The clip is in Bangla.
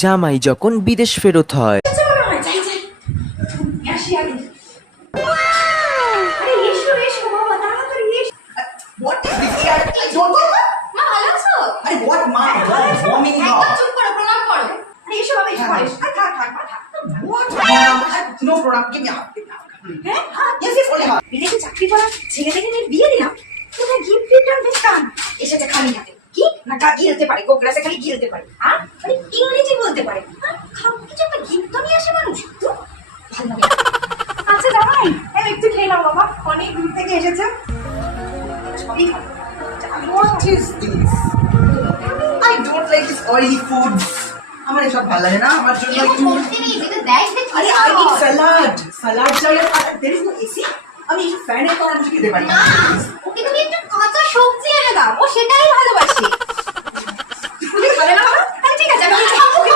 জামাই যখন বিদেশ ফেরত হয়। চাকরি করা ছেলে থেকে নিয়ে বিয়ে দিলাম, তোরা গিফট রিটার্ন বেচান এসেছে খালি হাতে। কি না গিলতে পারে, গোগ্রাসে খালি গিলতে পারে, আর খালি ইংরেজি বলতে পারে, আর খাবো কিছু একটা গিফট নিয়ে আসে মানুষ তো ভালো লাগে। আচ্ছা জামাই, একটু খেয়ে নাও বাবা, অনেক দূর থেকে এসেছে। সবই খাবো। What is this? I don't like this oily food. আমার এসব ভালো লাগে না, আমার জন্য একটু আরে I need salad. Salad চাইলে there is no AC. আমি ফ্যানের তলায় বসে খেতে পারি। ওকে তুমি একটু কাঁচা সবজি এনে দাও, ও সেটাই ভালোবাসে।